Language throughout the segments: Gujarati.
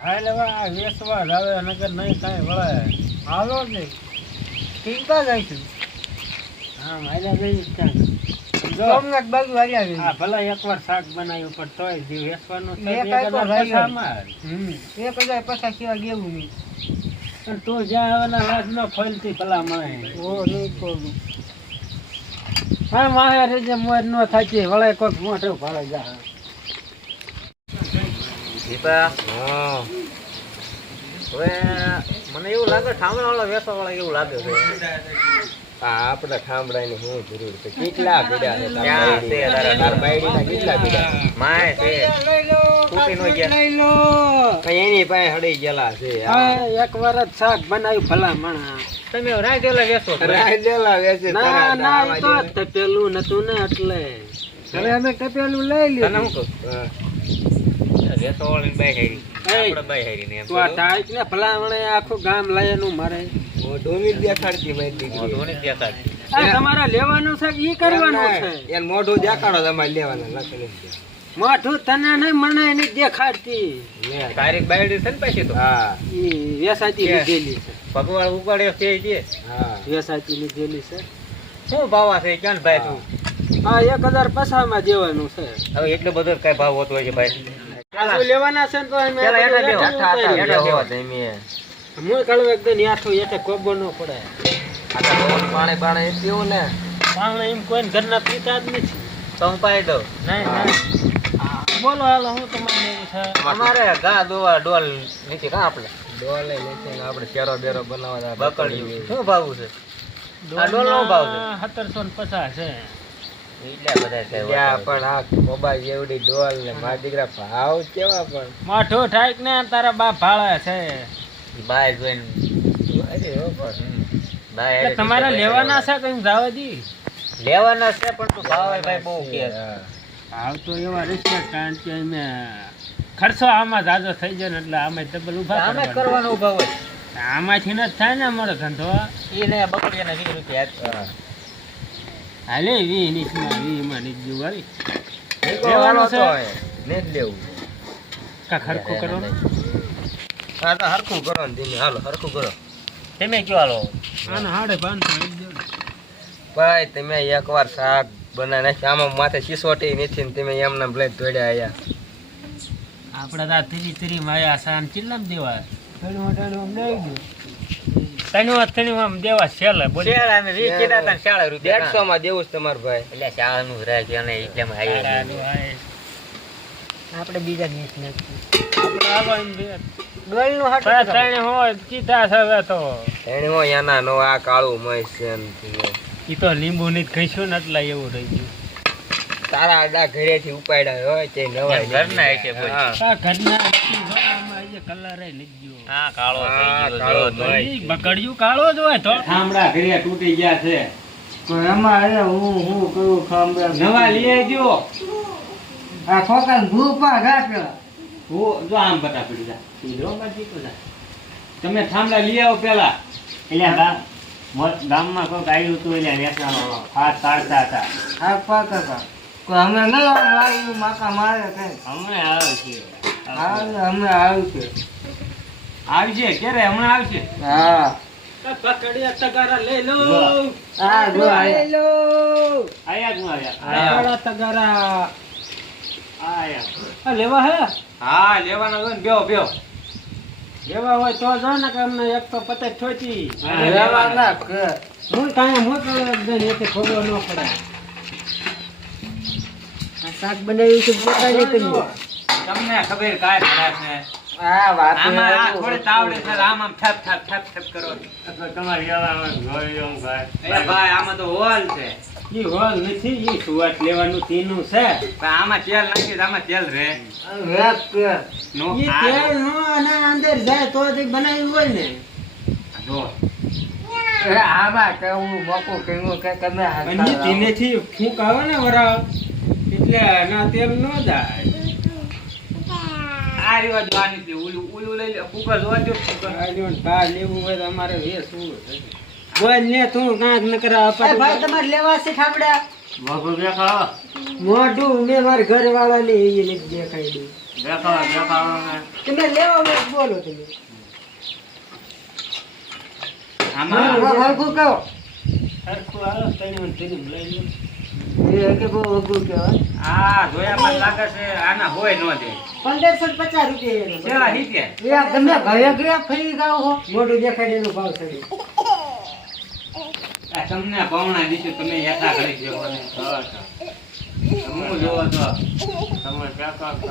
હા લેવા વેસવા લાવે નગર નહીં કાંઈ વળે હાલો જ ચિંતા જઈશું. હા મારા જઈ સોમનાથ બાજુ આવ્યા. હા ભલે એકવાર શાક બનાવ્યું પણ તોય જે વેસવાનું 1000 પૈસા સિવાય ગેવું નહીં. પણ તું જ્યાં આવેલા રાજ ન ફોલતી ભલા મળે નહીં ખોલું. હા મારે રેજે મોર ન થાકી વળે કોઈક મોટું ભાડે જા. હવે મને એવું લાગે ઠામડા વાળા વેસવા વાળા એવું લાગે છે. આપણે ઠામડાની શું જરૂર છે? કેટલા પીડા છે કેટલા પીડા માય છે એની પાસે હડી ગયેલા છે. એક વાર જ શાક બનાવ્યું ભલા મણા. તમે રાયદેલા વેસો રાયદેલા વેચે. ના ના એ તો તપેલું નતું ને એટલે હવે અમે તપેલું લઈ લીધું. વેસો વાળી બાઈ હારી આપણે બાઈ હારી ને એમ તો આ ટાઈક ને ભલા મણે આખું ગામ લાયનું મારે મોઢું દેખાડતી મારી દીકરી. મોઢું નહીં દેખાડતી. આ તમારે લેવાનું છે ઈ કરવાનું છે. એને મોઢું દેખાડો તમારે લેવાના લખેલું છે. મોઢું તને નહીં મને નહીં દેખાડતી. તારીખ બાયડી છે ને પાછી તો. હા ઈ વેસાતી લીધેલી છે. ભગવાન ઉપાડ્યો છે જે. હા વેસાતી લીધેલી છે. શું ભાવ છે ક્યાં ભાઈ તું? હા 1050 માં દેવાનું છે. હવે એટલો બધો કઈ ભાવ હોતો હોય છે ભાઈ? લેવાના છે ને તો અમે હું કળવે એકદમ યાઠું એટલે કોબો ન પડે. પાણી પાણી પીવું ને પાણી એમ કોઈ ઘરના પીતા જ નથી. તો હું પાઈ દઉં. નહીં બોલો હાલો હું તમારે અમારે ગા દોવા ડોલ નીચે કા આપણે ડોલે લેશે ને આપણે ચેરો બેરો બનાવવા બકડ્યું શું ભાવ છે? આ ડોલ નો ભાવ છે 1750 છે. એટલા બધા છે. ત્યાં પણ આ મોબાઈલ એવડી ડોલ ને મારા દીકરા ભાવ કેવા પણ માઠું ઠાઈક ને તારા બાપ ભાળે છે. બાય જોઈને એટલે તમારે લેવાના છે કઈ જાવા દી લેવાના છે પણ તું ભાવ ભાઈ બહુ કે ભાવ તો એવા રહેશે કારણ કે અમે ખર્ચો આમાં જાજો થઈ જાય ને એટલે આમાં ડબલ ઉભા આમે કરવાનો ભાવ હોય. આમાંથી ન થાય ને અમારો ધંધો એને બકડીયાના 20 રૂપિયા હાલે 20 નીચમાં 20 માં નીચ વાળી લેવાનો છે ને લેવું કા ખર્ચો કરવાનો. હા તો હરખું કરો ને ધીમે હાલો હરખું કરો. તમે કયો હાલો આને 550 ભાઈ તમે એકવાર શાક બનાવી નાખી આમાં માથે સિસોટી નથી ને તમે એમને લઈ તોડ્યા આયા. આપણે તો ત્રી માયા સાન ચિલ્લામ દેવા તણું આમ દેવા છેલે બોલે શેળા ને રી કીધા તા શાળા રૂપિયા 150 માં દેવું છે તમાર ભાઈ. એટલે શાળાનું રાખ અને એકદમ હાઈ આપણે બીજા ગીત નાખી આપણે આવો એમ બે ગોળનું હાટ ત્રણે હોય કીધા છે હવે તો એને હો યાના નો આ કાળું મય છે ને ઈ તો લીંબુ ની ખઈશું ને એટલે એવું રહી ગયું. તારા આડા ઘરેથી ઉપાડ્યા હોય તે નવાય ઘરના છે બોલ. આ ઘરના આમાં જે કલર એ લઈ ગયો. હા કાળો થઈ ગયો કાળો જો ભાઈ. બકડિયું કાળો જ હોય તો થાંભડા ઘરે તૂટી ગયા છે પણ એમાં આયા હું કરું થાંભડા નવા લઈ આવજો. આ ખોકાન ભૂપા ગાટલા હું જો આમ બતા પડી જા સીધો માં જીતો જા. તમે થાંભડા લઈ આવો પેલા એટલે ગામમાં કોઈક આવ્યું હતું એટલે વેચવાનો હાથ કાઢતા હતા. હાથ પાડતા હતા અમે ન આવ્યું માકા મારે કઈ હમણાં આવે છે. હમણાં આવ્યું છે આવશે ક્યારે હમણાં આવશે. હા પકડિયા તગારા લઈ લો. હા જો લઈ લો આયા હું આયા તગારા આયા લેવા હે. હા લેવાના હોય ને બેહો બેહો લેવા હોય તો જો ને કે અમને એક તો પતે ઠોચી લેવા ના હું કાંઈ મોટો બેન એકે ખબર ન પડે. આ શાક બનાવ્યું છે પોતાને કરી તમને ખબર કાય ભણાસ ને આ વાત આમાં આ થોડે તાવડે છે આમ થપ થપ થપ થપ કરો એટલે તમારી લેવામાં ગોળીઓ ભાઈ એ ભાઈ આમાં તો હોલ છે. ઈ હોલ નથી ઈ સુવાટ લેવાનું તીનું છે પણ આમાં તેલ નાખી આમાં તેલ રે વેત નો ઈ તેલ નો આના અંદર જાય તો જ બનાવ્યું હોય ને જો એ આમાં કે હું મોકો કેવો કે તમે અને ધીમેથી ફૂંક આવે ને વરા એટલે ના તેલ નો જાય. આ રીવા જોવાની છે ઉલું લઈ લે કુકર જોવા જો કુકર આ જો બા લેવું હોય તો અમારે વેસવું બોલ ને તું કાંક ન કરા ભાઈ તમારે લેવા છે ઠામડા મોઢું દેખાડો મોઢું મે માર ઘર વાળા ને એ દેખાઈ દઉં દેખાડો ને. તમે લેવા હોય તો બોલો તમે આમાં હરખું કહો સરખું હાલો, તણી લઈ લો. એ કે બહુ અઘરું કહેવાય આ જોયામાં લાગે છે આના હોય ન દે 1550 રૂપિયા છેલ્લા હિતે એ આ તમે ગયા ગયા ફરી ગાઓ હો મોઢું દેખાડે એનો ભાવ ચડે આ તમને પવણા દીધું તમે યથા કરી ગયો મને હું જોવો તો તમે દેખાડો.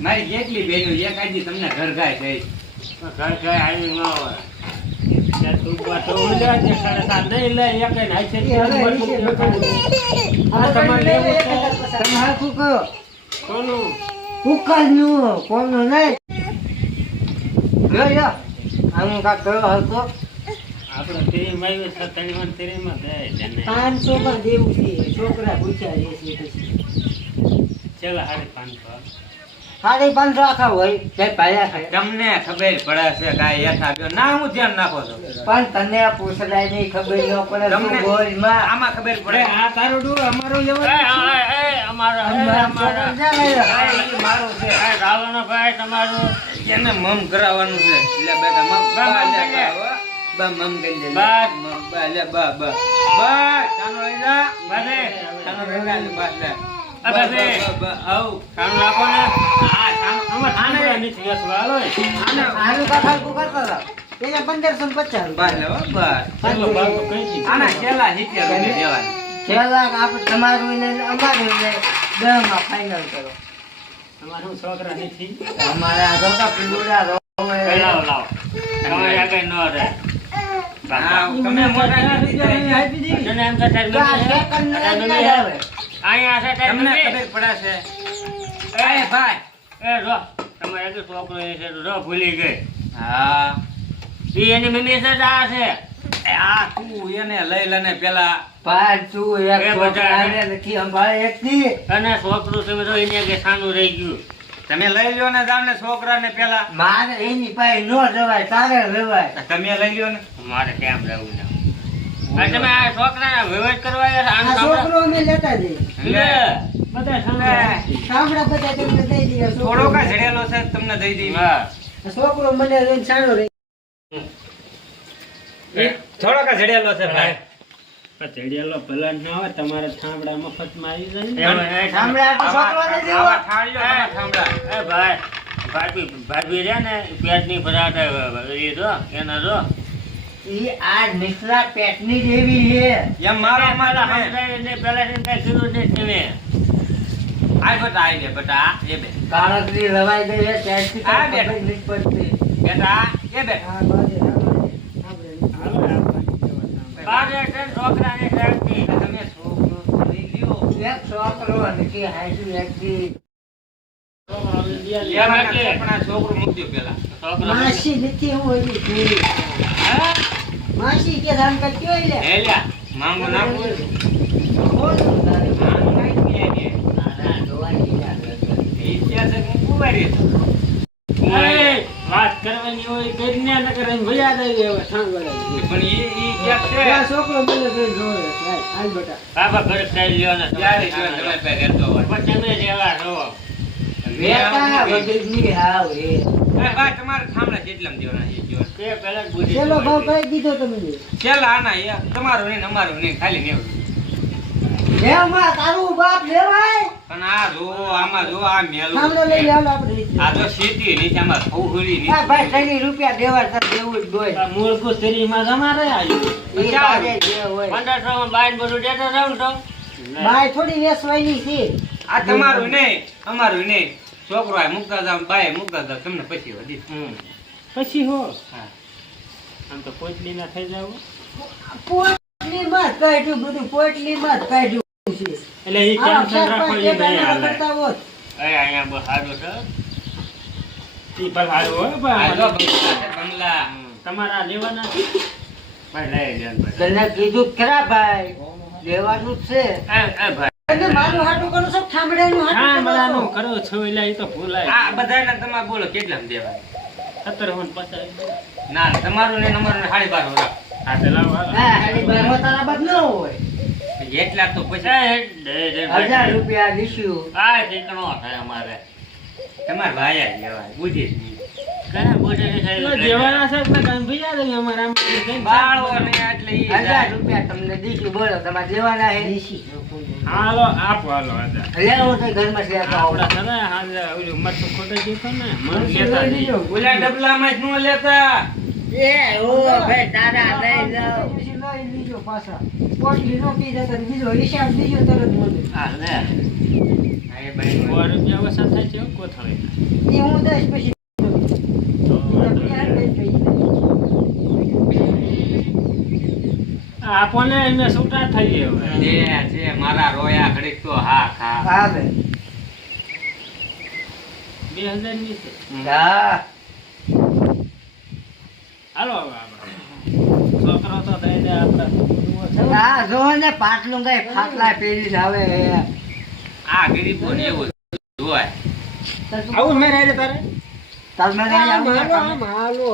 મારી કેટલી બેનો એક આજી તમને ઘર ગાય ગઈ ઘર ઘર આવી ન હોય. ત્યાં તું પાછો ઉલ્યા છે, 7.5 નહીં લે, એક ને હાથે એ હવે નીચે બતાડો. આ તમારે લેવું છે તમે હરખું કહો કોનું? કુકરનું કોનું નહીં લ્યો આનું કાક કરો હરખો આપણે તેરી આવ્યું છે, તણીમાં તેરીમાં દે તેને. 500 માં દેવું છે છોકરા પૂછ્યા રહેશે પછી ચાલો 550. 550 આખા હોય તે પાયા ખાય તમને ખબર પડે છે ગાય યથા ગયો ના હું ધ્યાન નાખો છો પણ તને પૂછલાય નહીં ખબર ન પડે તમને તું બોલમાં આમાં ખબર પડે આ તારો ડૂ અમારો લેવો અમારો અમારા જા લઈ લો. ઈ મારું છે રાવણનો ભાઈ તમારો એને મમ કરાવવાનું છે લે બેટા મમ બા, બા મમ લે કરી દે. બા મમ કરી દે બા. મમ બા લે બા બા બા ચાનો લઈ જા બાબે. ચાનો લઈ જા લે બા લે આ બાબે. બા આવ કામ રાખો ને. આ ચાનો આમાં ઠાંડા નથી વેસવા હાલો. આનું કાક હરખું કરતા હતા એને 1550 બા લે હો બા ચાલો બાબુ કઈ દીધું. આના છેલ્લા 70 રૂપિયા દેવાના છેલ્લા આપણે તમારું ને અમારું ને 10 માં ફાઇનલ કરો તમારું છોકરા નથી. અમારા રોકા પીલુડા લાવો લાવો. તમારે આગળ ન રહે. હા તમે મોટા નથી તને એમ કે અહીંયા છે તારી તમને મમ્મી. ખબર પડે છે એ ભાઈ એ જો તમારે આગળ છોકરો એ છે તો જો ભૂલી ગઈ. હા ઈ એની મમ્મી છે આ છે. એ આ તું એને લઈ લેને પેલા પાછું એક એ છોકરા બધા. આને નથી અંભાળે એકથી અને છોકરું તમે જો એને કે સાનું રહી ગયું. તમે લઈ લ્યો ને જામને છોકરાને પેલા મારે એની પાસે નો જવાય તારે લેવાય તમે લઈ લ્યો ને મારે કેમ રહેવું ના. આ તમે આ છોકરાને વહીવટ કરવા આવ્યા છો? આ આનું છોકરો અમે લેતા જઈએ લે. બધા સાંભળે. સાંભળા બધા તમને દઈ દઈએ થોડો કા ઝડેલો છે તમને દઈ દઈ હા. છોકરો મને લઈને સાનો રહે થોડો કા ઝડેલો છે ભાઈ ચડિયાલો ભલા ના હોય તમારે થાંભડા મફતમાં આવી જાય ને. સાંભળા તો છોકરો ને દેવો આવા ઠાળ્યો તમે ઠામડા એ ભાઈ ભાભી રહ્યા ને પેટની ભરાતા એ જો એના જો ઈ આ મિશ્રા પેટની જેવી છે એમ મારો પેલા મારા સમજાવીને પહેલાથી કઈ કીધું જ નથી મેં. આય બટા આય લે બટા એ બે કાળકડી લવાઈ ગઈ છે ત્યારથી આ કાંઈ બે. ખબર નથી પડતી બેટા એ બે આ બાજુ આપણે બારે છે છોકરાને શાંતિ. તમે છોકરો લઈ લ્યો એક છોકરો નથી હાઈટું એકથી છોકરો લઈ લે. એમાં પણ આ છોકરો મૂકજો પેલા છોકરો માસી નથી હું એની જોડી હા માસી કે ધાન કચ્યો લે હે લ્યા માંગો નાખું બોલું તારે માંગ નાખી દે ના જોવાની યાર ઇતિહાસ હું કુવારી હતો એ, વાત કરવાની હોય કરીને ન કરે ને ભૈયા દઈ દે હવે સાંભળે. પણ ઈ ક્યાંક છે આ છોકરો મને જોઈ જોવે હાલ બેટા બાબા ઘરે ખાઈ લ્યો ને ત્યારે જો તમે પે કરતો હોય પછી તમે જેવા રહો. બેટા વગરની હાવ એ એ ભાઈ તમારે થાંભલા જેટલામ દેવાના છે જો તે પહેલા જ બુદ્ધિ ચલો ભાવ જોઈ કહી દીધો તમે છેલ્લા આના યાર તમારું નહીં ને અમારું નહીં ખાલી નેવું લેવા તારું બાપ લેવાય પણ આ જો આમાં જો આ મેલું સામનો લઈ છે. લેવાનો આપણે આ જો સીટી નીચે આમાં ફૂહડી આ ભાઈ નીચે 30 રૂપિયા દેવા તાર દેવું જ દોય આ મૂળભૂત શરીરમાં તમારે આવ્યું. એ બાજે જે હોય 1500 માં બાઈન બધું દેતો જાઉં તો બાય થોડી વેસવાની છે આ તમારું નહીં અમારું નહીં છોકરો આ મુકતા જાવ બાય મુકતા જાવ તમને પછી વધી હમ. પછી હો હા આમ તો પોટલી ના થઈ જાવ. પોટલીમાં જ કાઢ્યું બધું પોટલીમાં જ કાઢ્યું છે એટલે ઈ આ ટેન્શન રાખો ઈ નહીં હાલે. કરતા હોત એ અહીંયા બહુ સારું છે. ઈ પણ સારું હોય આ જો પણ બંગલા છે બંગલા તમારા લેવાના ભાઈ લઈ લે ભાઈ. તને કીધું જ ખરા ભાઈ લેવાનું જ છે એ ભાઈ તમે મારું હાટું કરો છો ઠામડાનું હા હાટું બધાનું કરો કરો છો એટલે ઈ તો ભૂલાય. આ બધાને તમારે બોલો કેટલામ દેવાય 1750. ના તમારું ને અમારું ને 12.5 રાખો હા તો લાવો હાલો. હા હાલી બાર તારા બાદ ન હોય એટલા તો પછી એ, દે, દે, ભાઈ. 1000 રૂપિયા લીસ્યું આ ઠીકણો થાય અમારે. તમારા ભાઈ જ લેવાય બુદ્ધિ જ નહીં. કયા બોટે એટલે જેવાના છે એટલે કાંઈ ભૈયા દે અમારે આમ કઈ બાળો ને એટલે ઈ 1000 રૂપિયા તમને દીશું બોલો તમારે દેવાના હે હાલો આપો હાલો આજા લેવો તો ઘરમાં છે આપડા સને હાલે ઓલું મરચું ખોટે જીતો ને મન લેતા નહીં. ઓલા ડબલામાં જ ન લેતા. એ ઓ ભાઈ દાદા લઈ જાઓ લઈ લીજો પાછા પોટલી નો પી જતા ને બીજો હિસાબ બીજો તરત મળે હા લે આ એ ભાઈ 100 રૂપિયા ઓછા થાય છે કોથળે એ હું દઈશ પછી આપણને એમને છૂટા થઈ હવે છે મારા રોયા ઘડીક તો હા ખા હા બે 2000 ની છે હા હાલો હવે આપણે છોકરો તો થઈ જાય આપણે આ જો ને પાટલું કઈ ફાટલા પહેરી આવે આ ગરીબો ને એવું જોવાય. આવું મેં રહી તારે તમે હાલો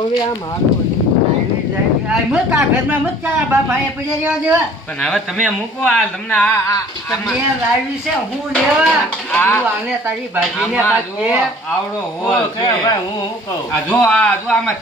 હવે આમ હાલો ઘરમાં મત ચાયા બાપા એ પછી રહેવા દેવા પણ હવે તમે મૂકો આ તમને આ તમે લાવી છે હું લેવા હું આને તારી ભાજી ને આવડો હોલ કે ભાઈ હું કહું આ જો આમાં